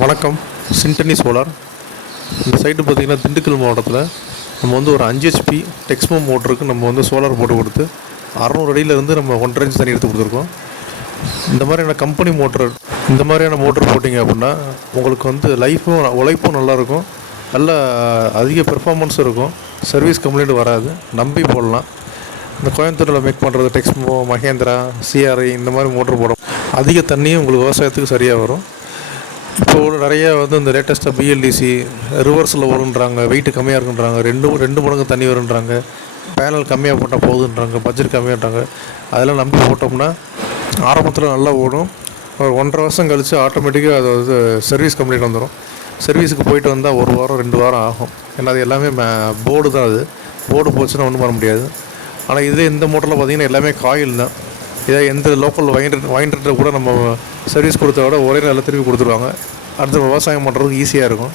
வணக்கம். சிண்டனி சோலார். இந்த சைட்டு பார்த்திங்கன்னா திண்டுக்கல் மாவட்டத்தில் நம்ம வந்து ஒரு 5 ஹெச்பி டெக்ஸ்மோ மோட்டருக்கு நம்ம வந்து சோலார் போட்டு கொடுத்து 600 அடியிலேருந்து நம்ம 1.5 இன்ச் தண்ணி எடுத்து கொடுத்துருக்கோம். இந்த மாதிரியான கம்பெனி மோட்டர், இந்த மாதிரியான மோட்டர் போட்டிங்க அப்படின்னா உங்களுக்கு வந்து உழைப்பும் நல்லாயிருக்கும், நல்ல அதிக பெர்ஃபார்மன்ஸும் இருக்கும், சர்வீஸ் கம்ப்ளைண்ட் வராது, நம்பி போடலாம். இந்த கோயம்புத்தூரில் மேக் பண்ணுறது டெக்ஸ்மோ, மகேந்திரா, சிஆர்ஐ இந்த மாதிரி மோட்டர் போடும். அதிக தண்ணியும் உங்களுக்கு விவசாயத்துக்கு சரியாக வரும். இப்போ நிறைய வந்து இந்த லேட்டஸ்ட்டாக பிஎல்டிசி ரிவர்ஸில் வருன்றாங்க, வெயிட்டு கம்மியாக இருக்குன்றாங்க, ரெண்டு மடங்கு தண்ணி வருன்றாங்க, பேனல் கம்மியாக போட்டால் போகுதுன்றாங்க, பட்ஜெட் கம்மியாகன்றாங்க. அதெல்லாம் நம்பி போட்டோம்னா ஆரம்பத்தில் நல்லா ஓடும். ஒரு 1.5 வருஷம் கழித்து ஆட்டோமேட்டிக்காக அது வந்து சர்வீஸ் கம்ப்ளீட் வந்துடும். சர்வீஸுக்கு போயிட்டு வந்தால் 1 வாரம் 2 வாரம் ஆகும். ஏன்னா அது எல்லாமே போர்டு தான். அது போர்டு போச்சுன்னா ஒன்றும் பண்ண முடியாது. ஆனால் இதே இந்த மோட்டரில் பார்த்திங்கன்னா எல்லாமே காயில் தான். இதை எந்த லோக்கல் வைண்டர்கிட்ட கூட நம்ம சர்வீஸ் கொடுத்த விட ஒரே நாளில் திருப்பி கொடுத்துருவாங்க. அடுத்து விவசாயம் பண்ணுறதுக்கு ஈஸியாக இருக்கும்.